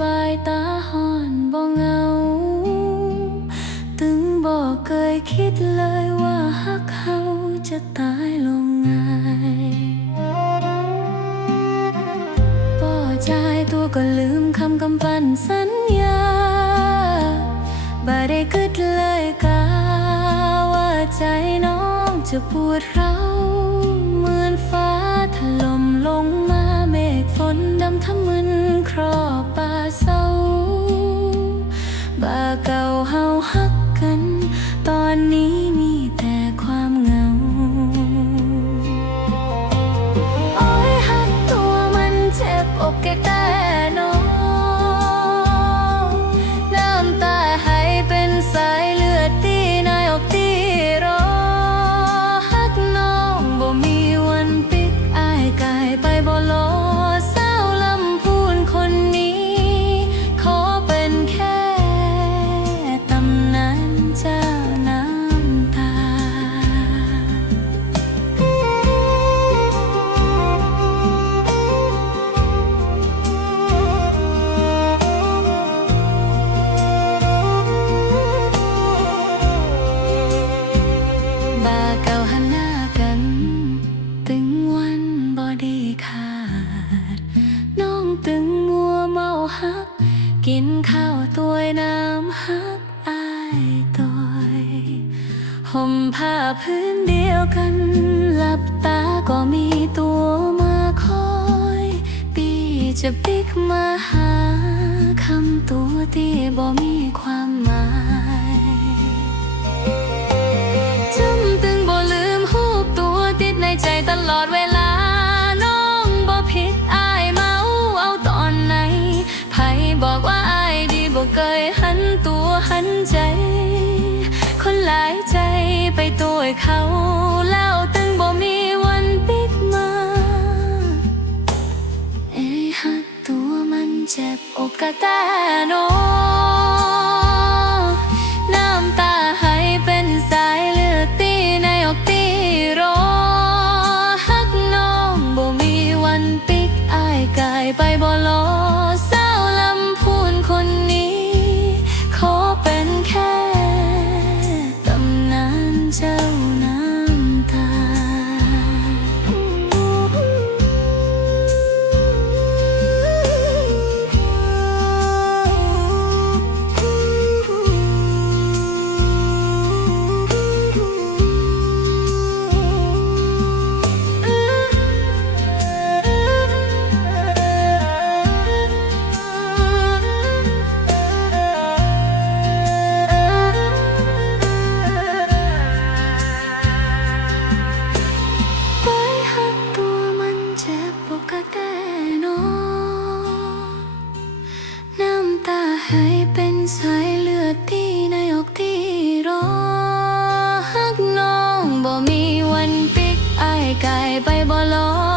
บายตาหอนบ่เหงาตึงบอเคยคิดเลยว่าฮักเขาจะตายลงง่ายป่อใจตัวก็ลืมคำกำปั้นสัญญาบ่ได้กึดเลยกาว่าใจน้องจะปวดร้าเหมือนฟ้าถล่มลงมาเมฆฝนดำทะมึน ห่มผ้าพื้นเดียวกัน หลับตาก็มีตัวมาคอย ปีจะปิกมาหาคำตัวที่บ่มีความหมายจำตึงบ่ลืมหูปตัวติดในใจตลอดเวลา น้องบ่ผิดอายเมาเอาตอนไหนไผบอกว่าอายดีบ่เคยหั เขาแล้วตึงบ่มีวันปิกมา เอ้หักตัวมันเจ็บอกกะแต่น้องน้ำตาให้เป็นสายเลือดตีในอกตีรอหักน้องบ่มีวันปิกอายกายไปบ่รอ ไกลไปบ่ลอ